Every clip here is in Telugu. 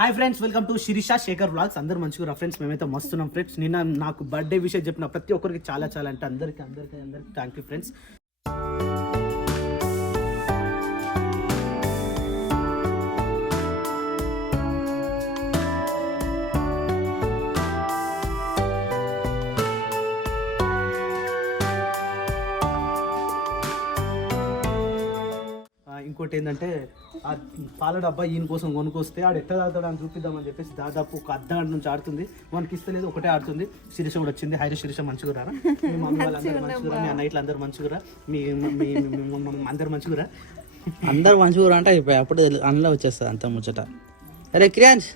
Hi friends, welcome to Shirisha Shekhar vlogs. అందరు మంచిగా ఫ్రెండ్స్, మేమైతే మస్తున్నాం ఫ్రెండ్స్. నిన్న నాకు బర్త్డే విషయం చెప్పిన ప్రతి ఒక్కరికి చాలా చాలా అంటే అందరికి థ్యాంక్ యూ ఫ్రెండ్స్. ఇంకోటి ఏంటంటే ఆ పాల డబ్బా ఈయన కోసం కొనుక్కొస్తే ఆడు ఎట్లా తాగుతాడు అని చూపిద్దామని చెప్పేసి దాదాపు ఒక అర్ధగంట నుంచి ఆడుతుంది. మనకి ఇస్తలేదు, ఒకటే ఆడుతుంది. శిరీష కూడా వచ్చింది. హైర శిరీష మంచిగా రారా, మీ మమ్మీ వాళ్ళందరూ మంచిగా, మీ అన్నయ్యలు అందరూ మంచిగా, మీ అందరు మంచిగా, అందరు మంచిగా అంటే అయిపోయి అప్పుడు అందులో వచ్చేస్తుంది అంత ముచ్చట. అరే క్రియాన్స్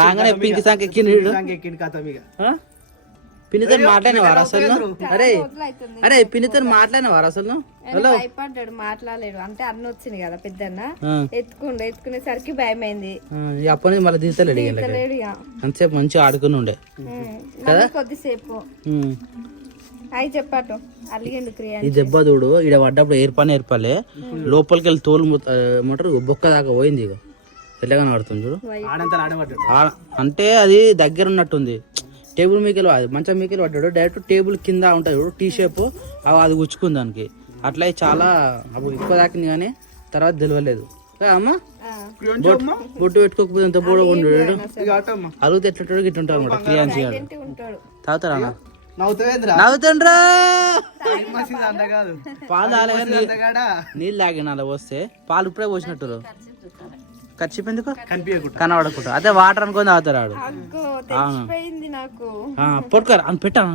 రాగానే పింక్ సాంగ్ ఎక్కింది కథ మీగ పినితో మాట్లాడినవారు అసలు? అరే పినితో మాట్లాడినవారు అసలు? భయపడ్డాడు, మాట్లాడలేడు. అంటే అన్న వచ్చింది కదా పెద్దన్న, ఎత్తుకునేసరికి భయమైంది. అప్పటి నుంచి మళ్ళీ తీస్తలేడు. అంతసేపు మంచిగా ఆడుకుని ఉండే కదా కొద్దిసేపు. అవి చెప్పాటు అలిగిండు క్రియ. ఈ దెబ్బ చూడు, ఈడ పడ్డప్పుడు ఏర్పలే లోపలికి వెళ్ళి తోలు మొట్టరు బొక్క దాకా పోయింది. ఇక ఎట్లాగానే ఆడుతుంది చూడు. అంటే అది దగ్గర ఉన్నట్టుంది. టేబుల్ మీకెళ్ళి మంచం మీకెళ్ళి పడ్డాడు. డైరెక్ట్ టేబుల్ కింద ఉంటుంది చూడు, టీ షేప్, అది గుచ్చుకుంది దానికి. అట్లా చాలా అప్పుడు ఎక్కువ తాకింది కానీ తర్వాత తెలియలేదు అమ్మా. బొట్టు పెట్టుకోకపోతే ఎంత బోడ ఉండడు, అలుగుతే ఎట్లుంటాడు గిట్లుంటాడు అనమాట. క్రియాన్స్ తాగుతారా అన్న? నవ్వుతుండ్రా. పాలు తాగలే, నీళ్ళు తాగిన అలా పోస్తే పాలు ఇప్పుడే పోసినట్టు ఖర్చు ఎందుకు కనబడకుండా. అదే వాటర్ అనుకొని తాగుతారు ఆడు. పట్టుకోరా అని పెట్టాను.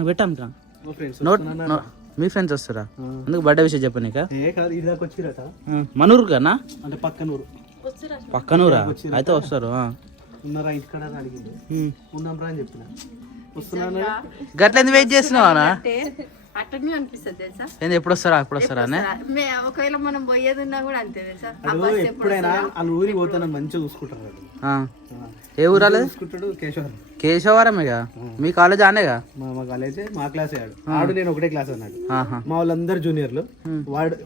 మీ ఫ్రెండ్స్ వస్తారా? ఎందుకు బర్త్డే విషయం చెప్పనీక? మనూరు కన్నా అంటే పక్కనూరా? అయితే వస్తారు. గట్ల ఎందుకు వెయిట్ చేస్తున్నావా? అట్టనే అనిపిస్తుంది తెలుసా? ఎప్పుడు వస్తారా ఒకవేళ మనం పోయేది ఉన్నా కూడా అంతే తెలుసా. ఎప్పుడైనా వాళ్ళ ఊరికి పోతాను మంచిగా చూసుకుంటారు. ఏ ఊరాలు? చూసుకుంటాడు కేశవరమేగా. మీ కాలేజ్ ఆనేగా? మా కాలేజ్ మా క్లాస్ ఆడు నేను ఒకటే క్లాస్ అన్నాడు. మా వాళ్ళందరు జూనియర్లు,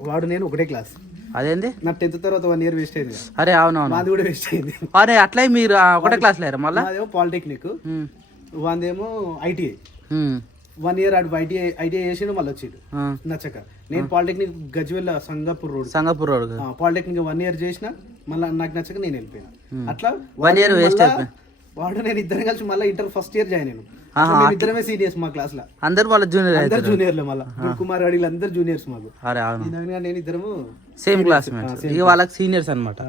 వాడు నేను ఒకటే క్లాస్. అదేంది నా 10th తర్వాత 1 year వేస్ట్ అయింది. అరే అవునవును, అది కూడా వేస్ట్ అయింది. అరే అట్లా మీరు ఒకటే క్లాస్ లేరు? మళ్ళీ పాలిటెక్నిక్, వాందేమో ITI. 1 year ఆడు ఐటీఐ చేసిండు, మళ్ళీ వచ్చిండు నచ్చక. నేను polytechnic Gajwel Sangapur road polytechnic 1 year చేసిన, మళ్ళీ నాకు నచ్చక నేను వెళ్ళిపోయినా. అట్లా 1 year వేస్ట్ అయిపోయింది. వాడు నేను ఇద్దరం కలిసి మళ్ళీ ఇంటర్ ఫస్ట్ ఇయర్ జాయిన్ అయినా. ఇద్దరమే సీనియర్స్ మా క్లాస్ లో. అందరు వాళ్ళ అందరు జూనియర్లు, మళ్ళీ కుమార్ అడిగి అందరు జూనియర్స్ మాకు. నేను ఇద్దరము సేమ్ క్లాస్ మేట్స్. ఇక వాళ్ళకి సీనియర్స్ అనమాట.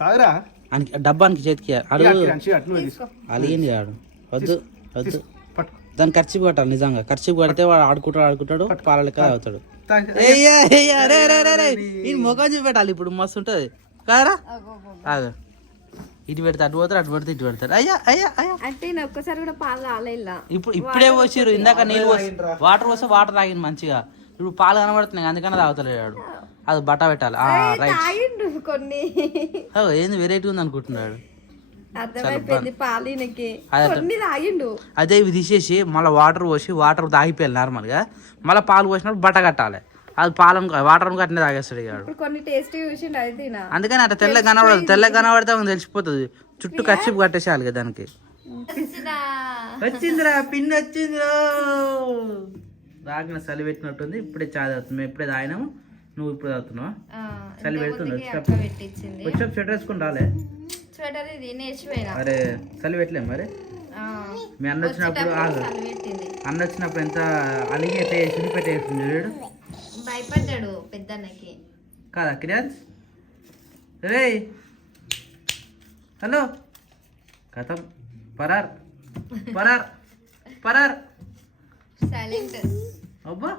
తాగరా డబ్బానికి చేతికి అలిగింది ఆడు. వద్దు దాన్ని ఖర్చు పెట్టాలి. నిజంగా ఖర్చు పెడితే వాడు ఆడుకుంటాడు పాల లెక్క అవుతాడు. ఈ ముఖం చూపెట్టాలి ఇప్పుడు, మస్తు ఉంటది కారా. ఇటు పెడతా అటు పోతారు, అటు పెడితే ఇటు పెడతారు. అయ్యా అంటే ఒక్కసారి కూడా పాలు రాలేలా. ఇప్పుడే పోసిరు. ఇందాక నీళ్ళు పోసి వాటర్ పోస్తే వాటర్ తాగింది మంచిగా. ఇప్పుడు పాలు కనబడుతున్నాయి అందుకనే తాగుతలేడు. అది బట్ట పెట్టాలి. కొన్ని ఏంది వెరైటీ ఉంది అనుకుంటున్నాడు. అదే ఇవి తీసేసి మళ్ళీ వాటర్ పోసి వాటర్ తాగిపోయాలి నార్మల్ గా. మళ్ళీ పాలు పోసినప్పుడు బట్ట కట్టాలి. అది పాలను వాటర్ అట్నే తాగేస్తాడు ఇక. అందుకని అట్లా తెల్లగా కనబడితే తెలిసిపోతుంది. చుట్టూ కచ్చిపు కట్టేసేయాలి కదా దానికి. వచ్చిందిరా పిన్ వచ్చిందిరా. రాగిన చలి పెట్టినట్టుంది. ఇప్పుడే చాయ్ తాగుతుంది. మేము ఇప్పుడే తాగినాము, నువ్వు ఇప్పుడు తాగుతున్నావా? చలి పెడుతుంది. వచ్చి స్వెటర్ వేసుకుని రాలే. అరే చలి పెట్టలేము మరి. మీ అన్న వచ్చినప్పుడు ఎంత అలిగి అయితే పెట్టేస్తుంది చూడు. భయపడ్డాడు పెద్దన్నకి కాదా క్రియాన్స్? రే హలో కథం పరార్ పరార్ పరార్. అబ్బా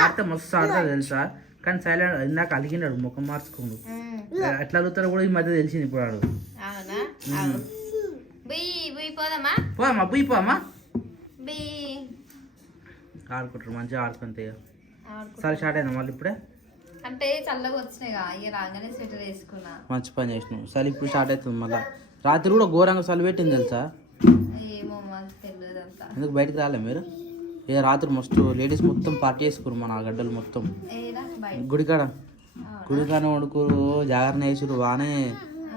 ఆడితే మస్తు ఆడుతుంది తెలుసా. కానీ సైలెంట్ ఇందాక అలిగినాడు, ముఖం మార్చుకోండు. ఎట్లా అడుగుతారో కూడా ఈ మధ్య తెలిసింది ఇప్పుడు. ఆడు పోదమ్మా బుయ్యి పోమ్మా. ఆడుకుంటారు మంచిగా ఆడుకుంటే. సరే స్టార్ట్ అయిందా మళ్ళీ ఇప్పుడే? అంటే చల్లగా వచ్చినాయి రాగానే స్వెటర్ వేసుకున్నా. మంచి పని చేసినావు. చలి ఇప్పుడు స్టార్ట్ అవుతుంది మళ్ళీ. రాత్రి కూడా ఘోరంగా చలి పెట్టింది తెలుసా. ఎందుకు బయటకు రాలే మీరు? ఇక రాత్రి మస్తు లేడీస్ మొత్తం పార్టీ చేసుకురు మన గడ్డలు మొత్తం. గుడికాడ వండుకోరు, జాగరణ వేసురు బాగానే.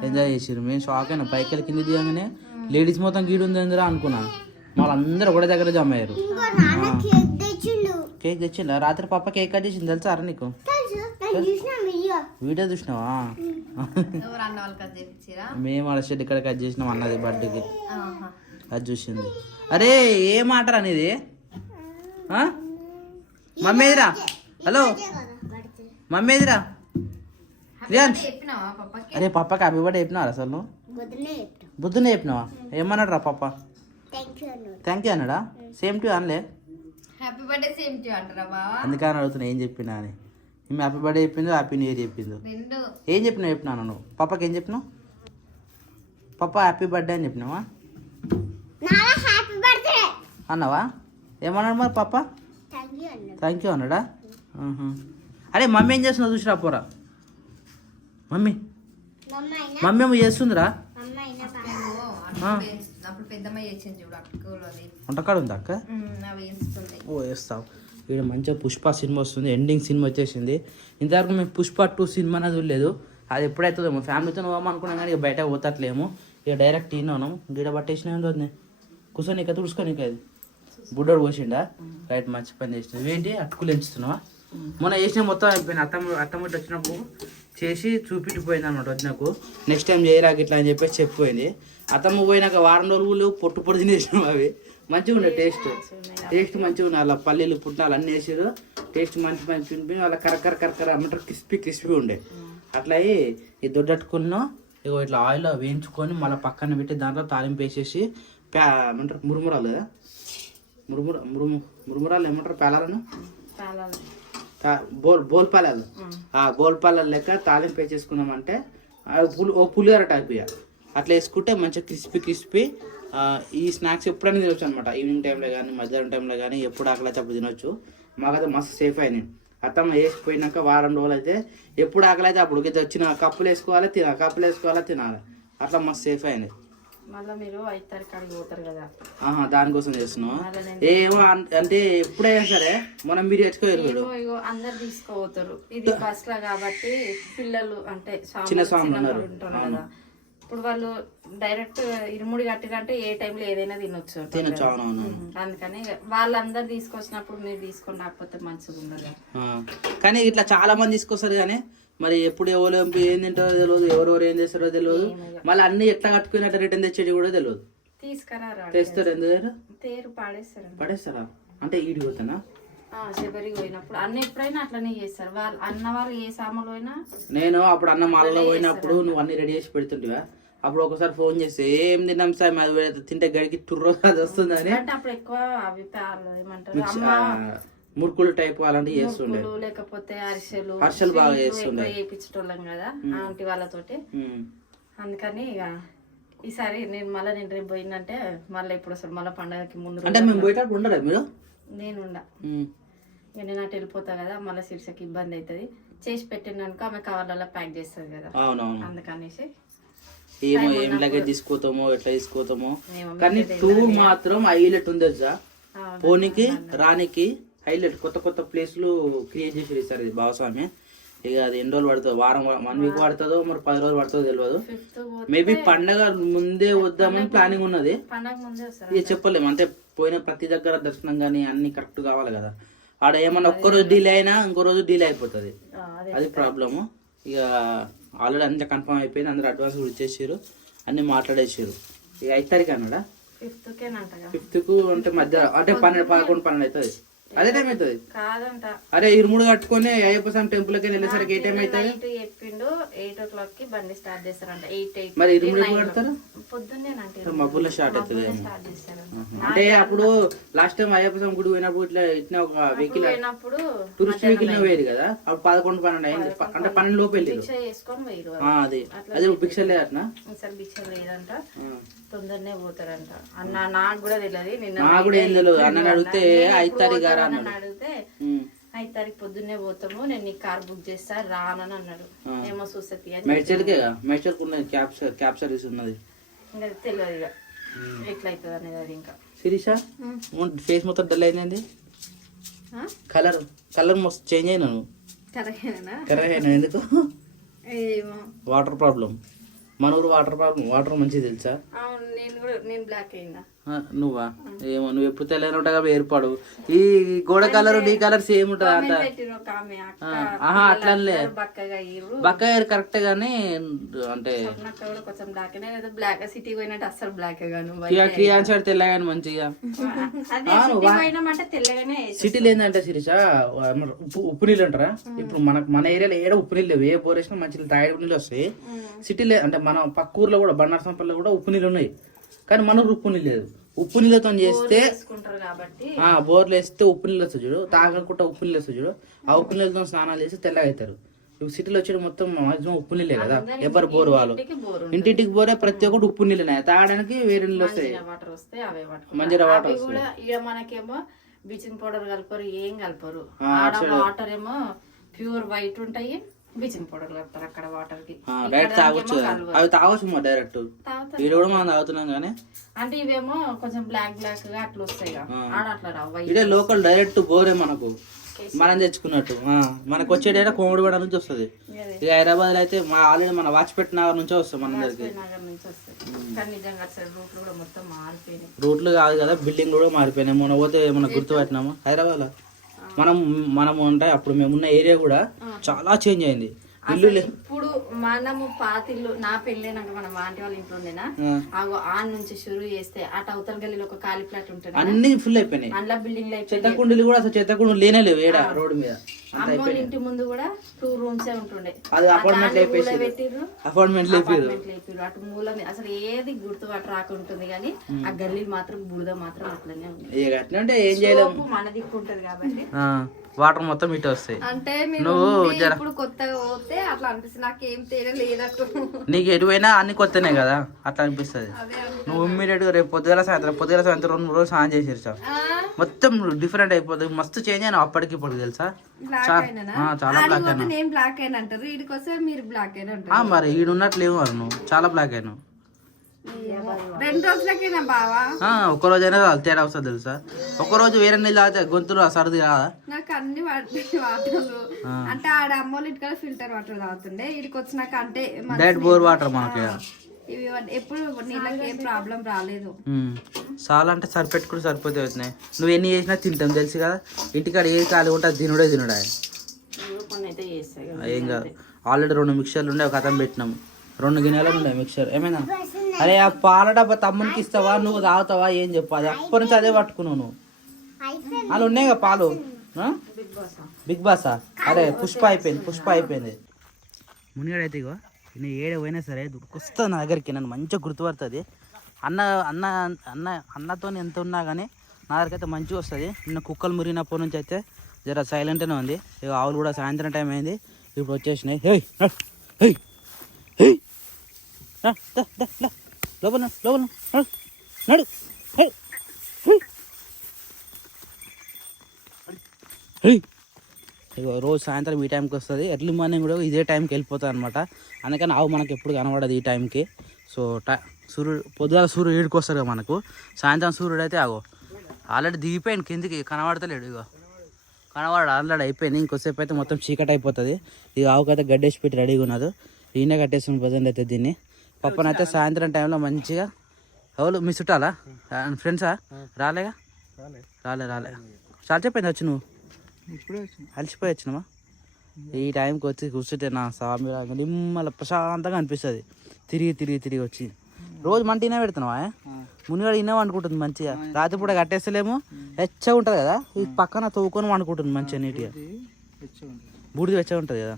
ఎంజాయ్ చేసారు. మేము షాక్ అయినా పైకి వెళ్ళి కింద దిగగానే లేడీస్ మొత్తం గీడు ఉంది అందరూ అనుకున్నా. వాళ్ళందరూ ఒకటే దగ్గర జమ అయ్యారు. కేక్ తెచ్చిందా? రాత్రి పాప కేక్ కట్ చేసింది తెలుసా నీకు? వీడియో చూసినావా? ఎవరు అన్న వాళ్ళు కట్ చేయించిరా? మేము వాళ్ళ షెడ్ ఇక్కడ కట్ చేసినాం అన్నది బర్త్డేకి. అది చూసింది. అరే ఏం ఆటరా అనేది? మమ్మీ ఎదురా? హలో మమ్మీ ఎదురా? చెప్పినావా పప్పకి? అరే పప్పకి హ్యాపీ బర్త్డే చెప్పినావా అసలు నువ్వు? బుద్ధునే చెప్పినావా? ఏమన్నాడు రా పప్ప? థ్యాంక్ యూ అన్నాడా? సేమ్ టు అనలే? హ్యాపీ బర్త్డే సేమ్ టు అంటారా బావా? అందుకని అడుగుతున్నా ఏం చెప్పినా అని. ఈమె హ్యాపీ బర్త్డే చెప్పిందో హ్యాపీ న్యూ ఇయర్ చెప్పిందో. రెండు ఏం చెప్పినావు నువ్వు పప్పకి? ఏం చెప్పినావు? పప్ప హ్యాపీ బర్త్డే అని చెప్పినావా? అన్నావా? ఏమన్నాడు మరి పప్ప? థ్యాంక్ యూ అన్నాడా? అరే మమ్మీ ఏం చేస్తున్నావు చూసిరా పోరా. మమ్మీ ఏమో చేస్తుందిరా. అప్పుడు పెద్దమ్మ చేసింది చూడు అక్కలో వంటకాడు ఉందా అక్క? అవి వేస్తుంది. ఓ వేస్తావు. ఇక్కడ మంచిగా పుష్ప సినిమా వస్తుంది, ఎండింగ్ సినిమా వచ్చేసింది. ఇంతవరకు మేము పుష్ప 2 సినిమా అనేది చూడలేదు. అది ఎప్పుడైతుందో మా ఫ్యామిలీతో పోదాం అనుకున్నాం కానీ ఇక బయట పోతట్లేము. ఇక డైరెక్ట్ ఈనాను గిడ పట్టేసినా రోజునే కూర్చొని ఇక తుడుచుకొని అది బుడ్డోడు పోసిండా. రైట్ మంచి పని చేసినావు. ఏంటి అటుకులు ఎంచుతున్నావా? మొన్న చేసిన మొత్తం అయిపోయింది. అత్తమ్మటి వచ్చినప్పుడు చేసి చూపించిపోయింది అనమాట వదినకు. నెక్స్ట్ టైం చేయరాక ఇట్లా అని చెప్పేసి చెప్పిపోయింది. అత్తమ్మ పోయినాక వారం రోజులు పొట్టు తినేసినాం. అవి మంచిగా ఉండే టేస్ట్ మంచిగా ఉన్నాయి. అలా పల్లీలు పుట్నాలు అన్నీ వేసారు. టేస్ట్ మంచి వాళ్ళ కరకర అమ్మంటారు క్రిస్పీ ఉండే. అట్లా ఈ దొడ్డట్టుకున్నాం. ఇగో ఇట్లా ఆయిల్ వేయించుకొని మళ్ళీ పక్కన పెట్టి దాంట్లో తాలింపు వేసేసి ఏమంటారు మురుమురాలు కదా, మురుమురాలు ఏమంటారు పేలాలను బోల్పాలాలు. ఆ బోల్పాలాలు లెక్క తాలింపు వేసేసుకున్నామంటే ఓ పులిహోర టైప్ ఇక అట్లా వేసుకుంటే మంచిగా క్రిస్పీ. ఈ స్నాక్స్ ఎప్పుడైనా తినొచ్చు అనమాట. ఈవినింగ్ టైంలో కానీ మధ్యాహ్నం టైంలో కానీ ఎప్పుడు ఆకలి అప్పుడు తినొచ్చు. మాకైతే మస్తు సేఫ్ అయినాయి. అత్తమ్మ వేసిపోయినాక వారం రోజులు అయితే ఎప్పుడు ఆకలి అయితే అప్పుడు వచ్చిన కప్పులు వేసుకోవాలి తినాలి. అట్లా మస్తు సేఫ్ అయినాయి. మళ్ళీ మీరు 5 తారీఖు పోతారు కదా, దానికోసం చేస్తున్నాం. ఏమో అంటే ఎప్పుడైనా సరే మనం మీరు తెచ్చుకోరు అందరు తీసుకోపోతారు. ఇది బస్ లా కాబట్టి పిల్లలు అంటే చిన్న స్వామి ఉంటారు కదా. ఇప్పుడు వాళ్ళు డైరెక్ట్ ఇరుముడి గట్టికంటే ఏ టైంలో ఏదైనా తినొచ్చు. అందుకని వాళ్ళందరు తీసుకొచ్చినప్పుడు మీరు తీసుకొని రాకపోతే మంచిగా ఉండదు. కానీ ఇట్లా చాలా మంది తీసుకొస్తారు కానీ మరి ఎప్పుడు ఎవరు ఏం తింటారో తెలియదు, ఎవరెవరు ఏం చేస్తారో తెలియదు. మళ్ళీ అన్ని ఎట్లా కట్టుకున్నట్టు రిటర్న్ తెచ్చేది కూడా తెలియదు. తీసుకురారు, తెస్తారు. ఎందుకు తేరు పడేస్తారా? అంటే ఈడికి పోతానా? శబరికి పోయినప్పుడు అన్న ఎప్పుడైనా అట్లనే చేస్తారు. వాళ్ళు అన్న వాళ్ళు ఏ సామాన్లు పోయినా. నేను అప్పుడు అన్న మాలలో పోయినప్పుడు నువ్వు అన్ని రెడీ చేసి పెడుతుంటివా? అప్పుడు ఒకసారి ఫోన్ చేసి ఏం తిన్నాం సార్ అది తింటే గడికి తుర్రో అది వస్తుందని. అప్పుడు ఎక్కువ అవి ఏమంటారు మురుకులు టైప్ అలాంటివి చేస్తుండే, లేకపోతే అరిసెలు బాగా చేస్తుండే చేయించటోళ్ళం కదా ఆంటీ వాళ్ళతోటి. అందుకని ఇక ఈసారి నేను రేపు పోయిందంటే మళ్ళీ ఇప్పుడు అసలు మళ్ళీ పండగకి ముందు అంటే మేము పోయేటప్పుడు ఉండలేదు మీరు? నేను ఇక నేను అటు వెళ్ళిపోతా కదా, మళ్ళీ శిర్షకి ఇబ్బంది అవుతుంది. చేసి పెట్టినాక ఆమె కవర్లలో ప్యాక్ చేస్తుంది కదా, అందుకనేసి ఏమో ఏం లగేజ్ తీసుకోతామో ఎట్లా తీసుకోతామో. కానీ టూర్ మాత్రం హైలైట్ ఉంది తెలుసా. పోనీకి రానికి హైలైట్ కొత్త ప్లేస్లు క్రియేట్ చేసి ఇస్తారు ఇది బావస్వామి. ఇక అది ఎన్ని రోజులు పడుతుందో, వారం 1 వీక్ పడుతుందో మరి 10 రోజులు పడుతుందో తెలియదు. మేబీ పండగ ముందే వద్దామని ప్లానింగ్ ఉన్నది. ఇక చెప్పలేము, అంటే పోయిన ప్రతి దగ్గర దర్శనం కానీ అన్ని కరెక్ట్ కావాలి కదా. ఆడ ఏమన్నా ఒక్కరోజు డిలే అయినా ఇంకో రోజు డిలే అయిపోతుంది, అది ప్రాబ్లము. ఇక ఆల్రెడీ అంతా కన్ఫర్మ్ అయిపోయింది, అందరు అడ్వాన్స్ కూడా ఇచ్చేసారు, అన్ని మాట్లాడేసారు. ఇక 5 తారీఖు అన్నాడా? 5కు అంటే మధ్య అంటే 12, 11, 12 అవుతుంది. అదే టైం అవుతుంది అరే ఇరుముడు కట్టుకొని అయ్యప్ప స్వామి టెంపుల్ కి వెళ్ళేసరికి ఏ టైం అవుతుంది? చెప్పిండు 8 o'clock కి బండి స్టార్ట్ చేస్తారంట. 8 మరి ఇరుముడు ఎప్పుడు కడతారు? పొద్దున్నే మబ్బుల్లో స్టార్ట్ అవుతుంది. అంటే అప్పుడు లాస్ట్ టైం అయ్యప్ప స్వామి గుడి పోయినప్పుడు ఇట్లా ఒక వెహికల్ టూరిస్ట్ వెహికల్ పోయేది కదా, అప్పుడు 11, 12 అయింది. అంటే 12 లోపు వెళ్ళి చేసుకొని పోయారు. అదే భిక్ష లేదట, భిక్ష లేదంట, తొందరనే పోతారంట. అన్న నాకు కూడా తెలియదు, నిన్న నాకు కూడా ఏం తెలియదు. అన్న అడిగితే 5 తారీఖు అడిగితే 5 తారీఖు పొద్దున్నే పోతాము, నేను నీ కార్ బుక్ చేస్తా రానని అన్నాడు. ఏమో చూస్తే క్యాబ్ సర్వీస్ ఉన్నది, తెలియదు ఇక ఎట్లయితుంది అనేది. అది ఇంకా శిరీష ఫేస్ మొత్తం డల్ అయింది, కలర్ మొత్తం చేంజ్ అయినా నువ్వు. కరెక్ట్ ఎందుకు? Water problem. మన ఊరు వాటర్ మంచిది తెలుసా? అవును, నేను బ్లాక్ అయినా. నువ్వా? ఏమో, నువ్వు ఎప్పుడు తెల్లని ఉంటా ఏర్పాడు. ఈ గోడ కలర్ నీ కలర్ సేమ్ ఉంటుంది అంట. అట్లనే బక్క కరెక్ట్ గానీ అంటే కొంచెం బ్లాక్ బ్లాక్ సిటీ పోయినట్టు అస్సలు బ్లాక్ గాను క్రియాన్ సైడ్ తెల్లగాని మంచిగా. తెల్లగానే సిటీలో ఏంటంటే శిరీష ఉప్పు నీళ్ళు అంటారా? ఇప్పుడు మన ఏరియాలో ఏడ ఉప్పు నీళ్ళు లేవు. ఏ పోరేసినా మంచి తాగి నీళ్ళు వస్తాయి. సిటీలో అంటే మన పక్క ఊర్లో కూడా బండార్సంపల్లిలో కూడా ఉప్పు నీళ్ళు ఉన్నాయి. కానీ మన ఊరు ఉప్పు నీళ్ళు లేదు. ఉప్పు నీళ్ళతో చేస్తే బోర్లు వేస్తే ఉప్పు నీళ్ళు వస్తుంది చూడు, తాగకుండా ఉప్పు నీళ్ళు వస్తుంది చూడు. ఆ ఉప్పు నీళ్ళతో స్నానాలు చేసి తెల్లగా అవుతారు. ఇప్పుడు సిటీలో వచ్చి మొత్తం మాక్సిమం ఉప్పు నీళ్ళే కదా, ఎవరు బోరు వాళ్ళు ఇంటింటికి బోరే, ప్రతి ఒక్కటి ఉప్పు నీళ్ళనే. తాగడానికి వేరే నీళ్ళు వస్తాయి, మంజీరా వాటర్ వస్తాయి. మనకేమో బ్లీచింగ్ పౌడర్ కలపరు, ఏం కలపరు. వాటర్ ఏమో ప్యూర్ వైట్ ఉంటాయి, బ్లీచింగ్ పౌడర్ కలుపుతారు అక్కడ వాటర్ కి. డైరెక్ట్ తాగొచ్చు, అవి తాగొచ్చు మా డైరెక్ట్. ఇది కూడా మనం తాగుతున్నాం కానీ అంటే ఇవేమో కొంచెం బ్లాక్ గా అట్లా వస్తాయి. ఆడ అట్లా రావు. ఇదే లోకల్ డైరెక్ట్ బోరే మనకు, మనం తెచ్చుకున్నట్టు. మనకు వచ్చేటైనా కోమడివాడ నుంచి వస్తుంది. ఇక హైదరాబాద్ లో అయితే ఆల్రెడీ మన వాచిపెట్టి నగర్ నుంచే వస్తుంది మన దగ్గరికి. రూట్లు కాదు కదా, బిల్డింగ్ కూడా మారిపోయినాయి. మొన్న పోతే ఏమన్నా గుర్తుపట్టినాము హైదరాబాద్ లో. మనం ఉంటాయి అప్పుడు మేము ఉన్న ఏరియా కూడా చాలా చేంజ్ అయింది. ఇప్పుడు మనము పాతిల్లు నా పెళ్ళైనాక మనం ఆంటీ వాళ్ళ ఇంట్లో ఉండేనా, ఆన్ నుంచి షురూ చేస్తే అటు అవతల గల్లీలో ఒక ఖాళీ ఫ్లాట్ ఉంటుంది, అన్ని ఫుల్ అయిపోయినాయి. అందులో బిల్డింగ్ చెత్తకుండీలు కూడా అసలు చెత్తకుండీలు లేనే లేవు ఏడా రోడ్ మీద. అమ్మోళ్ళ ఇంటి ముందు కూడా 2 rooms ఉంటుండే, అది అపార్ట్మెంట్ పెట్టిర్రు. అపార్ట్మెంట్ అటు మూల మీద అసలు ఏది గుర్తుపట్టు రాకుంటుంది కానీ ఆ గల్లీ మాత్రం బురద మాత్రం అట్లనే ఉంది. అంటే ఏం చేయలేము, మన దిక్కు ఉంటది కాబట్టి వాటర్ మొత్తం ఇటు వస్తాయి. అంటే నువ్వు ఇప్పుడు కొత్తగా పోతే అట్లా అనిపిస్తుంది, నాకు ఏం తేడా లేదట్టు. నీకు ఎటువైనా అన్ని కొత్తనే కదా అట్లా అనిపిస్తుంది. నువ్వు ఇమ్మీడియట్ గా రేపు పొద్దుగల సాయంత్రం 2-3 రోజులు స్నానం చేసేసావు, మొత్తం డిఫరెంట్ అయిపోతుంది. మస్తు చేంజ్ అయినా అప్పటికి ఇప్పుడు తెలుసా, చాలా బ్లాక్ అయినా. నేను బ్లాక్ అయినా అంటారు, వీడికి వస్తే మీరు బ్లాక్ అయినా అంటారు. మరి ఈడున్నట్లేవు మరి, నువ్వు చాలా బ్లాక్ అయినావు. 2 రోజులకేనా బావా? ఒక్క రోజైనా తేడా వస్తుంది తెలుసా. ఒక్కరోజు వేరే నీళ్ళు తాగితే గొంతులు సర్ది కాదా? నాకు అన్ని వాటర్ అంటే ఆడ అమ్మోళ్ళ ఇంటికాడ ఫిల్టర్ వాటర్ తాగుతుండే, ఇక్కడికి వచ్చినాక అంటే డైరెక్ట్ బోర్ వాటర్ మనకి. ఇవి ఎప్పుడు నీళ్ళకి ఏం ప్రాబ్లం రాలేదు. చాలా అంటే సరిపెట్టుకుని సరిపోతే అవుతున్నాయి. నువ్వు ఎన్ని చేసినా తింటాం తెలుసు కదా. ఇంటికాడ ఏది ఖాళీ ఉంటే తినుడే ఏం కాదు. ఆల్రెడీ 2 మిక్చర్లు ఉండే, ఒక అతను పెట్టినాము. 2 గిన్నెలు ఉండే మిక్చర్. ఏమైనా అరే ఆ పాల డబ్బా తమ్మునికి ఇస్తావా, నువ్వు తాగుతావా ఏం చెప్పు. అది అప్పటి నుంచి అదే పట్టుకున్నావు నువ్వు. అలా ఉన్నాయి కదా పాలు. బిగ్ బాసా? అరే పుష్ప అయిపోయింది. మునిగాడైతే ఇగో నేను ఏడ పోయినా సరే వస్తుంది నా దగ్గరికి, నన్ను మంచిగా గుర్తుపడుతుంది. అన్నతో ఎంత ఉన్నా కానీ నా దగ్గరికి అయితే మంచిగా వస్తుంది. నిన్న కుక్కలు మురిగినప్పటి నుంచి అయితే జర సైలెంట్గానే ఉంది. ఇక ఆవులు కూడా సాయంత్రం టైం అయింది, ఇప్పుడు వచ్చేసినాయి. లోపల నడు. ఇగో రోజు సాయంత్రం ఈ టైంకి వస్తుంది. ఎర్లీ మార్నింగ్ కూడా ఇదే టైంకి వెళ్ళిపోతుంది అనమాట. అందుకని ఆవు మనకు ఎప్పుడు కనబడదు ఈ టైంకి. సో పొద్దుగాల సూర్యుడు ఏడుకు వస్తారు కదా మనకు, సాయంత్రం సూర్యుడు అయితే ఆగో ఆల్రెడీ దిగిపోయింది కిందికి, కనబడతలేడు. ఇగో ఆల్రెడీ అయిపోయింది. ఇంకొసేపు అయితే మొత్తం చీకటి అయిపోతుంది. ఇక ఆవుకైతే గడ్డేసి పెట్టి రెడీగా ఉన్నది. ఈయన కట్టేస్తుంది ప్రజెంట్ అయితే దీన్ని. పప్పనైతే సాయంత్రం టైంలో మంచిగా. ఎవరు మీ చుట్టాలా ఫ్రెండ్సా? రాలేగా? రాలే చాలా చెప్పింది వచ్చి నువ్వు అలసిపోయి వచ్చినావా? ఈ టైంకి వచ్చి కూర్చుంటే నా స్వామి నిమ్మల ప్రశాంతంగా అనిపిస్తుంది. తిరిగి వచ్చి రోజు మంట ఇనే పెడుతున్నావా? మునిగాడు ఇనే వండుకుంటుంది మంచిగా. రాత్రిపూట కట్టేస్తలేము, వెచ్చగా ఉంటుంది కదా, ఈ పక్కన తవ్వుకొని వండుకుంటుంది మంచిగా నీట్గా. బూడిది వెచ్చగా ఉంటుంది కదా.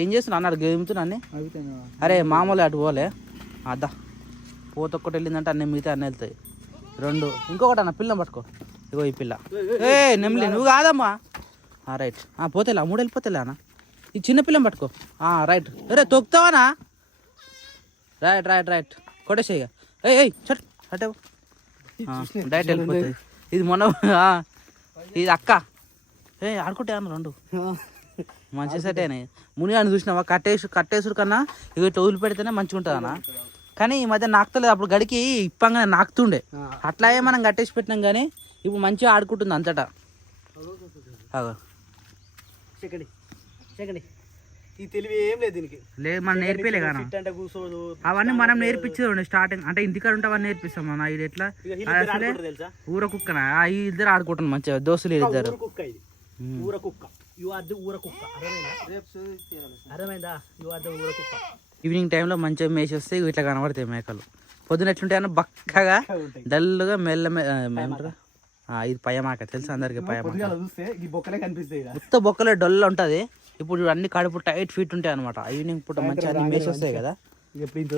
ఏం చేస్తున్నా అన్నాడు గేమ్తున్నా అన్నీ. అరే మామూలు అటు పోలే అద్దా, పోతొక్కటి వెళ్ళిందంటే అన్నీ మిగతా అన్నీ వెళ్తాయి. 2 ఇంకొకటి అన్న పిల్లని పట్టుకో. ఇగో ఈ పిల్ల. నెమ్లి నువ్వు కాదమ్మా. రైట్ పోతేలా 3 వెళ్ళిపోతేలే అన్న. ఈ చిన్న పిల్లని పట్టుకో. రైట్. అరే తొక్కుతావానా? రైట్ కొట్టేసేయ. చట్ అటే డైరెక్ట్ వెళ్ళిపోతుంది. ఇది మొన్న ఇది అక్క ఆడుకుంటే అన్న 2 మంచి సెట్ అయినాయి. మునిగాని చూసినావా? కట్టేసుడు కన్నా ఇక ఇట్లా వదిలిపెడితేనే మంచిగా ఉంటుంది అన్న. కానీ ఈ మధ్య నాకుతలేదు. అప్పుడు గడికి ఇప్పంగానే నాకుతుండే, అట్లాగే మనం కట్టేసి పెట్టినాం. కానీ ఇప్పుడు మంచిగా ఆడుకుంటుంది అంతటా. ఈ తెలివి ఏం లేదు దీనికి. లేదు మనం నేర్పిలే కానీ ఫిట్ అంటే కూర్చోదు. అవన్నీ మనం నేర్పించేది స్టార్టింగ్ అంటే ఇంటికాడ ఉంటే అవన్నీ నేర్పిస్తాం మనం. ఇది ఎట్లా ఇక వీళ్ళు ఇద్దరు ఆడుకుంటారు తెలుసా? ఊర కుక్కనా ఈ ఇద్దరు ఆడుకుంటాను మంచిగా దోస్తులు ఇద్దరు. ఊర కుక్క ఇది, ఊర కుక్క. యు ఆర్ ద ఊర కుక్క. అర్థమైందా? యు ఆర్ ద ఊర కుక్క. ఈవినింగ్ టైంలో మంచిగా మేసి వస్తే ఇట్లా కనబడతాయి మేకలు. పొద్దున ఎట్లుంటాయి అన్న బక్కగా డల్గా ఏమంటారు ఇది పయమాక తెలుసు అందరికి. పయమాక పొద్దుగాల చూస్తే ఈ బొక్కలే కనిపిస్తాయి ఇక. మొత్తం బొక్కలే డొల్ల ఉంటుంది. ఇప్పుడు అన్ని కడుపు టైట్ ఫిట్ ఉంటాయి అనమాట. ఈవినింగ్ పూట మంచిగా అన్ని మేసి వస్తాయి కదా. ఇక ఇప్పుడు ఇంత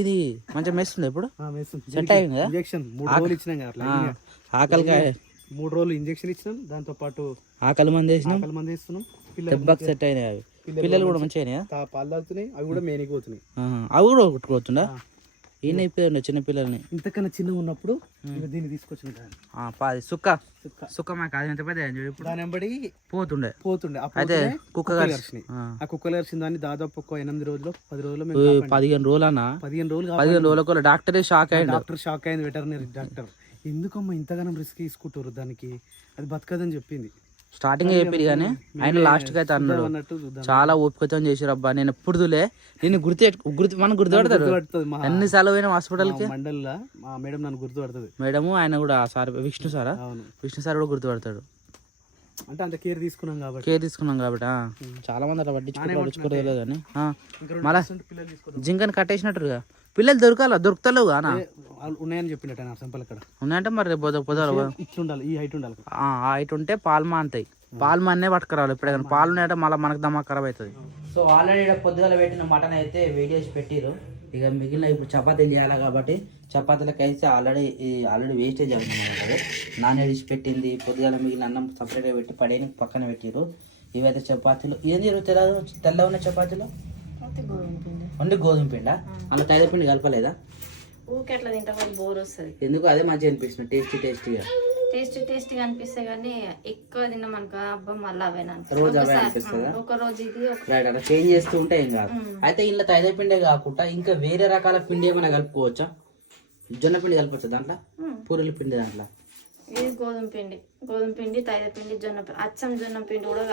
ఇది మంచిగా మేస్తుంది ఇప్పుడు వేస్తుంది. సెట్ అయింది కదా. ఇంజెక్షన్ 3 రోజులు ఇచ్చినాం కదా అట్లా. ఆకలికి 3 రోజులు ఇంజెక్షన్ ఇచ్చినాం. దాంతో పాటు ఆకలి మంది వేసినాం. ఆకలి మంది వేస్తున్నాం. దెబ్బకి సెట్ అయినాయి అవి. పిల్లలు కూడా మంచిగా అయినాయా? పాలు తాగుతున్నాయి. అవి కూడా మేనికి పోతున్నాయి. అవి కూడా కొట్టుకోవచ్చుండా? ఈయన అయిపోయాడు చిన్న పిల్లల్ని. ఇంతకన్నా చిన్నగా ఉన్నప్పుడు దీన్ని తీసుకొచ్చిన పాది సుక్క మాకు అది ఎంత పెద్ద ఇప్పుడు దాని వెంబడి పోతుండే. అయితే కుక్క కరిచినాయి. ఆ కుక్కలు కరిచిన దాన్ని దాదాపు ఒక 8 రోజులు 10 రోజులు 15 రోజులు అన్న. 15 రోజులకు డాక్టరే షాక్ అయ్యింది. డాక్టర్ షాక్ అయింది. వెటర్నరీ డాక్టర్ ఎందుకమ్మా ఇంతగానం రిస్క్ తీసుకుంటారు దానికి, అది బతకదని చెప్పింది. స్టార్టింగ్ చెప్పారు కానీ ఆయన లాస్ట్కి అయితే అన్నాడు చాలా ఓపికతో చేసారు అబ్బా. నేను ఎప్పుడులే నేను మనం గుర్తుపడతారు ఎన్నిసార్లు పోయినా హాస్పిటల్కి. మండలిలో మా మేడం నన్ను గుర్తుపడుతుంది. మేడము ఆయన కూడా సార్ విష్ణు సారా, విష్ణు సార్ కూడా గుర్తుపడతాడు. అంటే అంత కేర్ తీసుకున్నాం కాబట్టి చాలా మంది అట్లా పట్టించుకోలేదు కానీ మళ్ళా జింకని కట్టేసినట్టుగా పిల్లలు దొరుకుతలేవు కానా ఉన్నాయని చెప్పినట్టు సంపల్ ఇక్కడ ఉన్నాయంటే మరి పొదలు ఇట్లుండాలి. ఈ హైట్ ఉండాలి. ఆ హైట్ ఉంటే పాలు అంతాయి. పాలు అన్నే పట్టుకురావాలి. ఎప్పుడైనా పాలు ఉన్నాయంటే మళ్ళీ మనకు దమ్మా ఖరాబ్ అవుతుంది. సో ఆల్రెడీ ఇక్కడ పొద్దుగాల పెట్టిన మటన్ అయితే వేడి పెట్టిరు. ఇక మిగిలిన ఇప్పుడు చపాతీలు చేయాలి కాబట్టి చపాతీలకు అయితే ఆల్రెడీ వేస్టేజ్ అవుతుంది. నాన్ ఎడిసి పెట్టింది. పొద్దుగాల మిగిలిన అన్నం సపరేట్గా పెట్టి పడేని పక్కన పెట్టిరు. ఇవైతే చపాతీలు ఏం తెల్ల ఉన్న చపాతీలు ఓన్లీ గోధుమ పిండా? అలా తైద పిండి కలపలేదా? ఊకెట్లా తింటా బోర్ వస్తుంది. ఎందుకు అదే మంచిగా అనిపిస్తుంది. టేస్టీగా అనిపిస్తే కానీ ఎక్కువ తిన్నామనుకో అబ్బా మళ్ళీ అవే రోజు అవే అనిపిస్తుందా? ఒక రోజు ఇది రైట్ అలా చేంజ్ చేస్తూ ఉంటే ఏం కాదు. అయితే ఇలా తైద పిండే కాకుండా ఇంకా వేరే రకాల పిండి ఏమైనా కలుపుకోవచ్చా? జొన్న పిండి కలపచ్చా దాంట్లో? పూరీల పిండి దాంట్లో? ఇది గోధుమ పిండి తైద పిండి అచ్చం జొన్న పిండి కూడా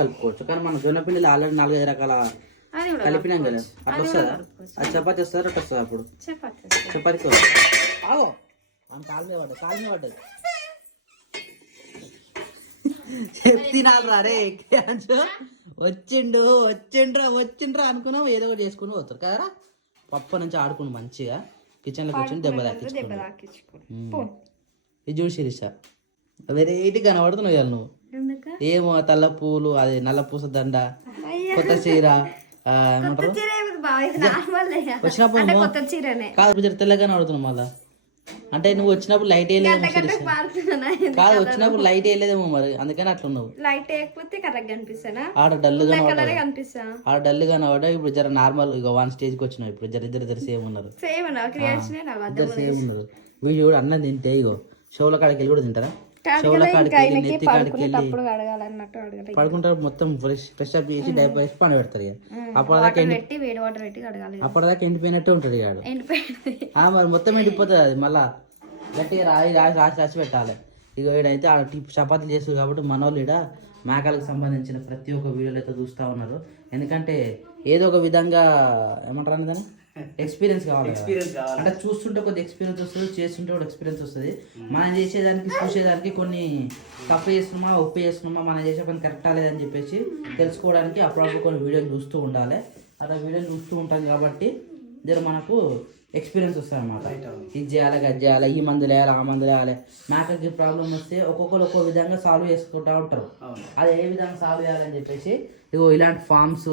కలుపుకోవచ్చు. కానీ మన జొన్న పిండిలో ఆల్రెడీ 4-5 రకాల కలిపినాం కదా. అట్లా వస్తుందా? అది చపాతి వస్తుందా? రొట్టె వస్తుందా? అప్పుడు చపాతి కాలు పడ్డది చెప్తినాలరా రే. వచ్చిండ్రా అనుకున్నావు ఏదో ఒకటి చేసుకుని పోతారు కదరా. పప్పు నుంచి ఆడుకుని మంచిగా కిచెన్ లో కూర్చొని దెబ్బ తాకించుకో. ఇది చూసి శిరీష వెరైటీ కనబడుతున్నావు ఇవాళ నువ్వు. ఏమో తల్ల పూలు, అది నల్ల పూస దండ, కొత్త చీర ఏమంటారు వచ్చినప్పుడు కాదు తెల్లగా కనబడుతున్నావు. మళ్ళా అంటే నువ్వు వచ్చినప్పుడు లైట్ వేయలేదేమో కాదు, వచ్చినప్పుడు లైట్ వేయలేదేమో మరి అందుకని అట్లా ఉన్నావు. ఆడ డల్గా ఆడ డల్ గా నవ్వడా. ఇప్పుడు జర నార్మల్ ఇక 1 స్టేజ్కి వచ్చినావు. ఇప్పుడు ఇద్దరు సేమ్ ఉన్నారు. సేమ్ ఉన్నారు. వీళ్ళు కూడా అన్నం తింటే ఇగో షోల కాడికి వెళ్ళి కూడా తింటారా? షోల కాడికి వెళ్ళి నెత్తి కాడికి వెళ్ళి పడుకుంటారు. మొత్తం ఫ్రెష్ అప్ చేసి డైపర్ వేసి పండు పెడతారు. అప్పటిదాకా ఎండిపోయినట్టే ఉంటుంది ఇక. మరి మొత్తం ఎండిపోతుంది. అది మళ్ళా గట్టిగా రాసి పెట్టాలి. ఇక ఈడైతే ఆ చపాతీలు చేస్తారు కాబట్టి మన వాళ్ళు ఈడ మేకలకు సంబంధించిన ప్రతి ఒక్క వీడియోలు అయితే చూస్తూ ఉన్నారు. ఎందుకంటే ఏదో ఒక విధంగా ఏమంటారు అని దాన్ని ఎక్స్పీరియన్స్ కావాలి. అంటే చూస్తుంటే కొద్ది ఎక్స్పీరియన్స్ వస్తుంది, చేస్తుంటే కూడా ఎక్స్పీరియన్స్ వస్తుంది. మనం చేసేదానికి చూసేదానికి కొన్ని తప్పు చేస్తున్నామా ఒప్పు చేస్తున్నామా మనం చేసే పని కరెక్టా లేదని చెప్పేసి తెలుసుకోవడానికి అప్పుడప్పుడు కొన్ని వీడియోలు చూస్తూ ఉండాలి. అలా వీడియోలు చూస్తూ ఉంటాం కాబట్టి జర మనకు ఎక్స్పీరియన్స్ వస్తుంది అనమాట. ఇది చేయాలి, అది చేయాలి, ఈ మందులు వేయాలి, ఆ మందులు వేయాలి. మేకకి ప్రాబ్లం వస్తే ఒక్కొక్కరు ఒక్కో విధంగా సాల్వ్ చేసుకుంటూ ఉంటారు. అది ఏ విధంగా సాల్వ్ చేయాలని చెప్పేసి ఇగో ఇలాంటి ఫార్మ్స్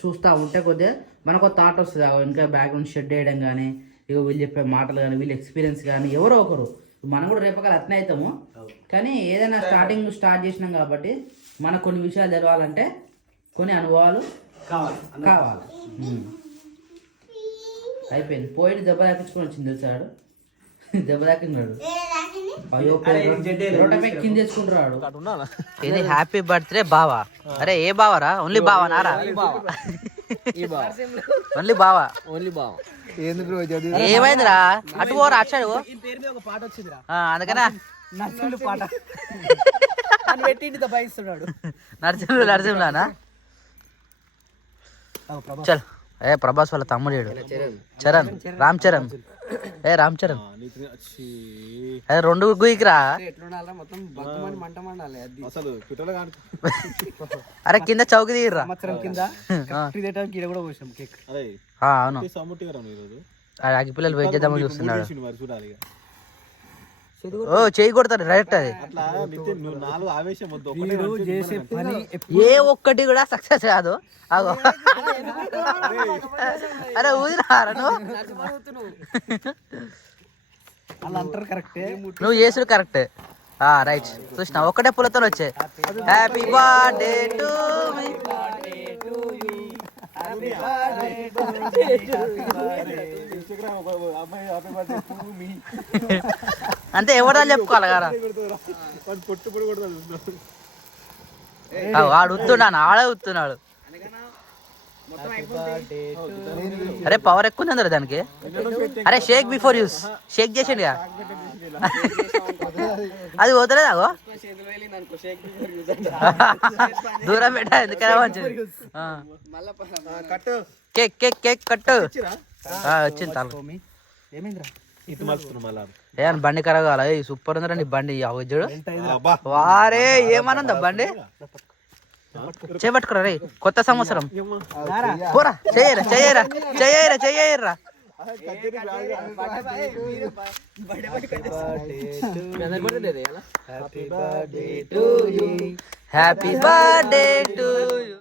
చూస్తూ ఉంటే కొద్దిగా మనకు థాట్ వస్తుంది. ఇంకా బ్యాక్గ్రౌండ్ షెడ్ వేయడం కానీ ఇక వీళ్ళు చెప్పే మాటలు కానీ వీళ్ళ ఎక్స్పీరియన్స్ కానీ ఎవరో ఒకరు మనం కూడా రేపకాల అట్నే అవుతాము. కానీ ఏదైనా స్టార్ట్ చేసినాం కాబట్టి మనకు కొన్ని విషయాలు తెలవాలంటే కొన్ని అనుభవాలు కావాలి. అయిపోయింది. పోయి దెబ్బ తాకించుకొని వచ్చింది తెలుసాడు. దెబ్బ తాకినాడు. కింద తెచ్చుకుంటున్నాడు. ఇది హ్యాపీ బర్త్డే బావా. అరే ఏ బావరా? ఓన్లీ బావా నారా? ఓన్లీ బావా. ఏమైందిరా? అటు పోరా అచ్చాడు. అందుకనా నరసింహులానా? చల్ ఏ ప్రభాస్ వాళ్ళ తమ్ముడు చరణ్ రామ్ చరణ్ రామ్ చరణ్ అదే 2 గుయ్యికిరా అరే కింద చౌకి తీయరా కింద కూడా పోసాం కేక్. అవును అగ్గిపిల్లలు వెయిట్ చేద్దామని చూస్తున్నాడు. ఓ చేయి కొడతారు డైరెక్ట్ అది. చేసే పని ఏ ఒక్కటి కూడా సక్సెస్ కాదు. అగో అరే ఊదినారా అలా అంటారు కరెక్టే. నువ్వు చేసుడు కరెక్ట్. రైట్ చూసిన ఒక్కటే పుల్లతో వచ్చే హ్యాపీ బర్త్డే టు మీ అంతే ఎవరా చెప్పుకోవాలి కదా. వాడు ఉత్తున్నాను ఆడే ఉత్తున్నాడు. అరే పవర్ ఎక్కువ ఉంది అందరు దానికి. అరే షేక్ బిఫోర్ యూస్ షేక్ చేసిండు కదా అది పోతలేదు. అగో దూరం పెట్టా ఎందుకైనా మంచిది. కేక్ కేక్ కేక్ కట్టు వచ్చింది తల. ఏమన్నా బండి ఖరాబ్ కావాలా? సూపర్ ఉందిరా నీ బండి. చూడు వారే ఏమనుందా బండి. చేపట్టుకురా రే కొత్త సంవత్సరం పోరా. చెయ్యరా చెయ్యరా చెయ్యరా చెయ్యరా. Happy birthday to you.